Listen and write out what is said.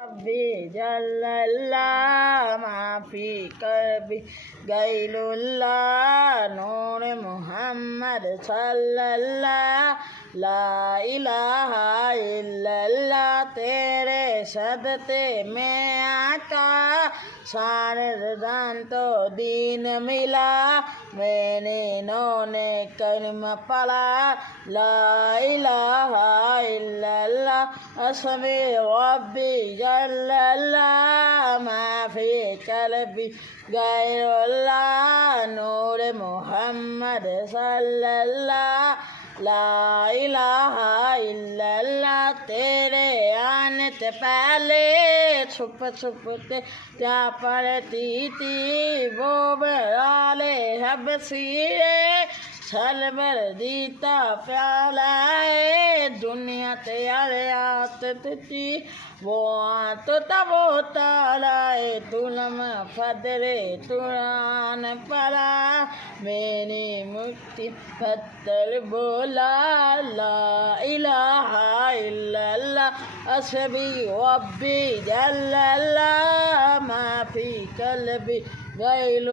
ربي جل الله ما في قلبي غير الله نور محمد صلی اللہ لا الہ الا اللہ تیرے صدقے میں آقا سارے رضان تو دین ملا میں نے انہوں نے کلمہ پڑھا لا الہ الا اللہ اسمی ربی جل اللہ ما فی قلبی غیر اللہ نور محمد صلی اللہ لا الہ الا اللہ تیرے آنے سے پہلے چھپ چھپتے کیا پڑھتی تھی وہ برالے حبشیے سلور دیتا پیالہ دنیا تیارے آتے تھی وہ تو تب تالائے تلم فدرے قرآن پڑھا میری مٹھی پتھر بولا لا الہ الا اللہ اسبی ربی جل اللہ ما فی قلبی غیر